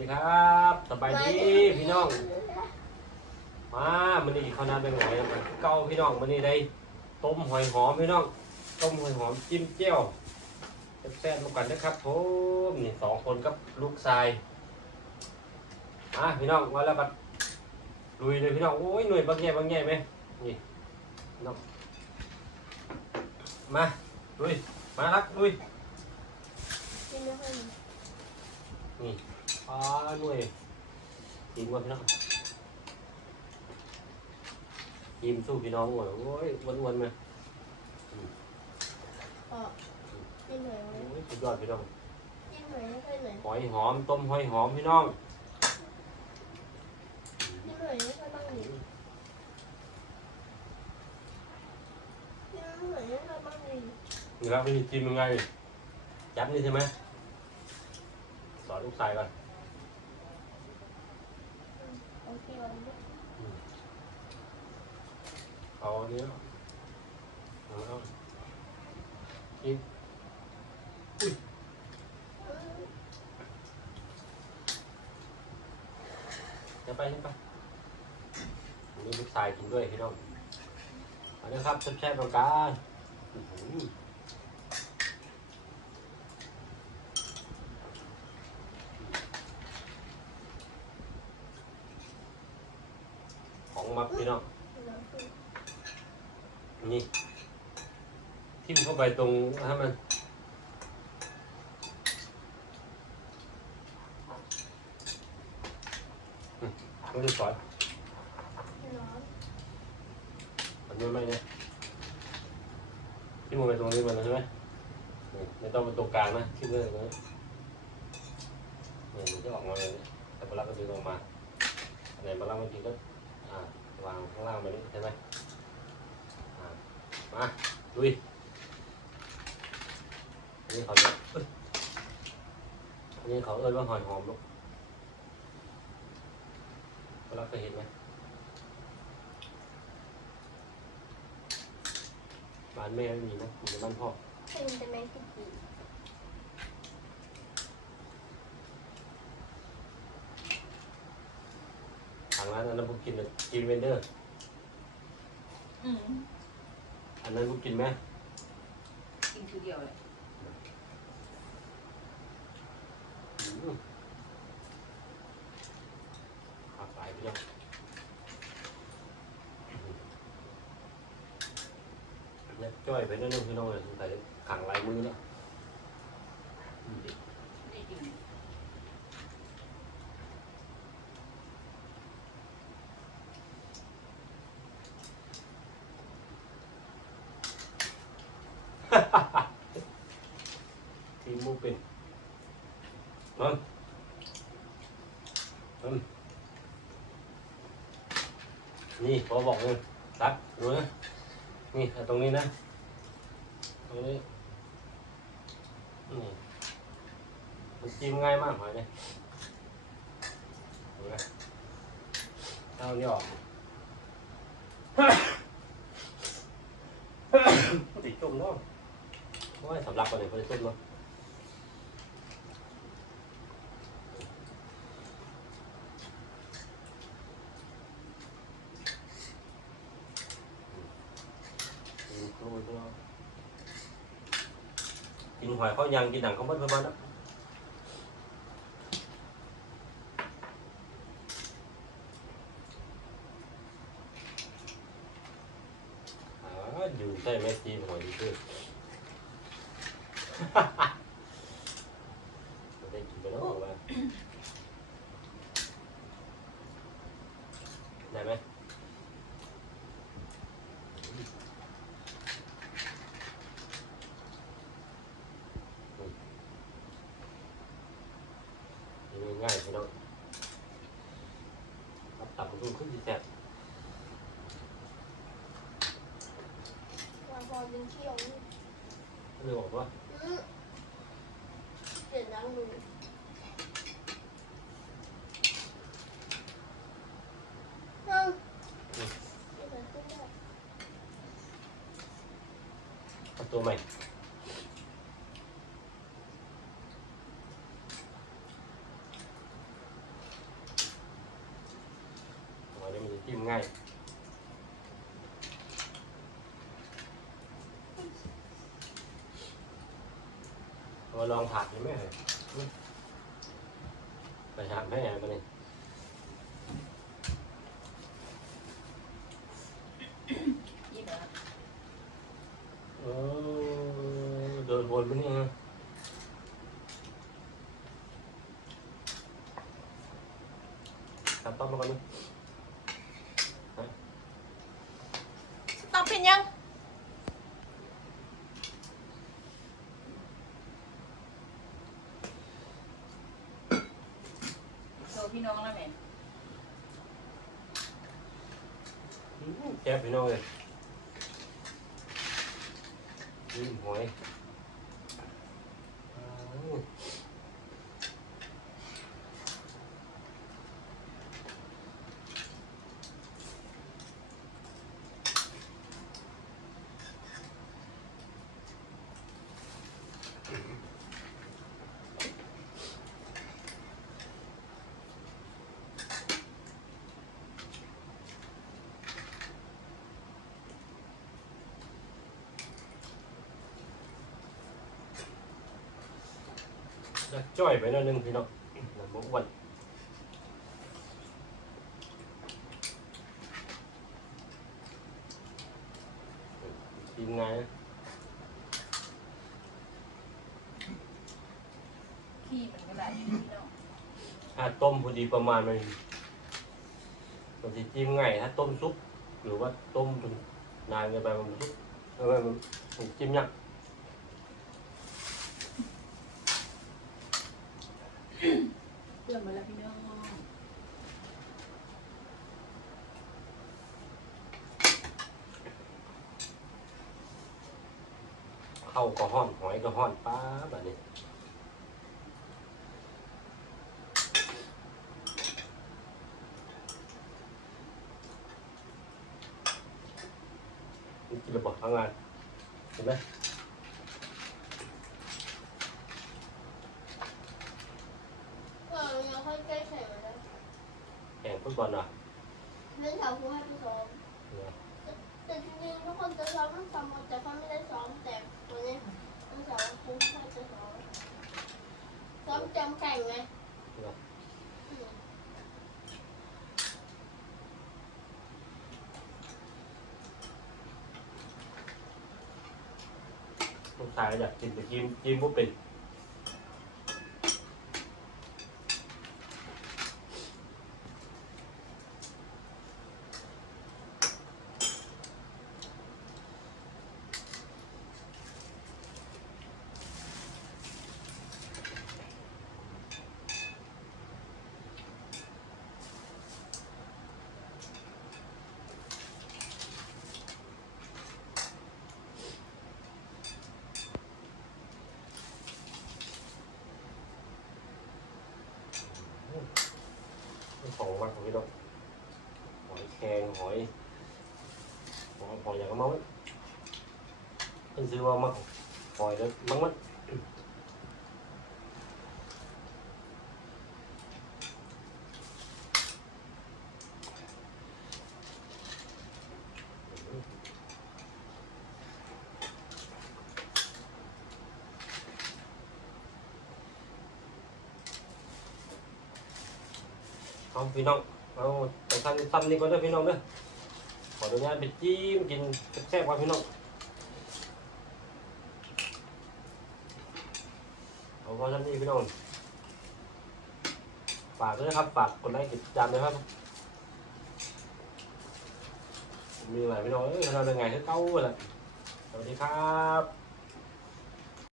ดีครับสบายดีพี่น้อง มามันนี่เขาวหน้าเป็นไงมันเก่าพี่น้องมันนี่ได้ต้มหอยหอมพี่น้อง ต้มหอยหอมจิ้มเจียวแซ่บๆมากันนะครับผมนี่สองคนกับลูกชายอะพี่น้องมาแล้วบัดลุยเลยพี่น้องโอ้ยหน่วยบางแง่บางแง่ไหมนี่พี่น้องมาลุยมารักลุยกินไม่ค่อยมีนี่ ปลาหน่วยกินว่าพี่น้องกินสู้พี่น้องหน่อยโอ้ยวันๆไหมอ๋อกินเหนื่อยไหมโอ้ยสุดยอดพี่น้องกินเหนื่อยไม่ค่อยเหนื่อยหอยหอมต้มหอยหอมพี่น้องกินเหนื่อยไม่ค่อยบ้างดิกินเหนื่อยไม่ค่อยบ้างดินี่ครับวิธีกินยังไงจับนี่ใช่ไหมสอนลูกชายก่อน โอเควันนี้ เอาอันนี้เอาเอากินจะไปจะไปอันนี้ลูกชายกินด้วยพี่น้องเอันนี้ครับแซ่ๆตรงกลางของมักพี่น้อง นี่ทิ่มเข้าไปตรงให้มันอืมต้องรีบสอยร้อนมันไม่ไม่เนี่ยทิ่มเข้าไปตรงนี้มันนะใช่ไหมไม่ต้องเป็นตรงกลางนะทิ่มเลยนี้นี่มันจะออกมาเลยแต่ปลาร้าก็ดึงออกมาอันไหนปลาร้าเมื่อกี้ก็วางข้างล่างไปนี่ใช่ไหม มาดุยอันนี้เขาเรียกเอ้ยอันนี้เขาเอิ้นว่าหอยหอมลูกปลาร้าเคยเห็นไหมบ้านแม่ไม่มีนะมีแต่บ้านพ่อเป็นแต่แมงกินจีทางร้านอันนั้นพวกกินเลยกินเวนเดอร์ อืม อันนั้นพวกกินไหมกินคือเดียวเลยอืมขาดสายไปแล้วเนี่ยจ้อยไปนั่นนู่นพี่น้องเลยสงสัยขังลายมือแล้วอืม ไม่กิน ทีมมุกเป็นนั่นนั่นนี่พอบอกเลยตักดูนะ นี่ตรงนี้นะ ตรงนี้ นี่ มันจิ้มง่ายมากหอยเนี่ยเห็นไหมเอานี่ออกติดจุ่มเนาะ โอ้ยสำลักไปเลยพอได้จุ่มเนาะกินกล้ว ยเนาะกินหอยเขายังกินหนังเขาเบิ้ล đắng luôn. Vâng. Tô mày Rồi đây mình tìm ngay. าอื้อเดี๋ยวล้างมือนั่งไม่ได้ขึ้นได้เอาตัวใหม่ง่ามาลองผัดใหมไปหาแม่มาเนี่ยยี่สิบเออเดินวนไปนี่ฮะตัดต้อมมาก่อนนึงตอบเป็นยัง โชว์ พี่น้องแล้วแม่แจ๊บพี่น้องเลยยิ้มหอย จะจ้อยไปหน่อยหนึงพี่น้องน้ำมันอ้วนทีมงานขี้มันก็ได้พี่น้องถ้าต้มพอดีประมาณมันมันจะจิ้มง่ายถ้าต้มซุปหรือว่าต้มจนนานเกินไปมันซุปเออมันมันจิ้มยาก เพื่อนมาแล้วพี่น้องเข้าก็ห้อน หอยก็ห้อนป้าแบบนี้กินระบบทำงานเห็นไหม เออยังค่อยใกล้ใส่มาแล้ว แข่งฟุตบอลเหรอเล่นแถวผู้ให้ไปซ้อมเนี่ยแต่จริงๆทุกคนจะซ้อมต้องซ้อมหมดแต่เขาไม่ได้ซ้อมแต่วันนี้ต้องซ้อมคุ้มค่าจะซ้อมซ้อมจำแข่งไงอืมลูกชายก็อยากกินแต่กินกินพวกเป็น ของมากของพี่น้อง หอยแครงหอยหอยหอยอย่างก็มั้ง เอาแล้วมั้งมันเอาพี่น้องเอาไปทำซ้ำนี่ก่อนเด้อพี่น้องเด้อขออนุญาตไปจิ้มกินแซ่บๆก่อนพี่น้องเอาพอซ้ำนี่พี่น้องฝากด้วยครับฝากกดไลค์กดติดตามด้วยครับ มีอะไรพี่น้องเอ้ยเราเป็นไงให้เก้าเลยสวัสดีครับ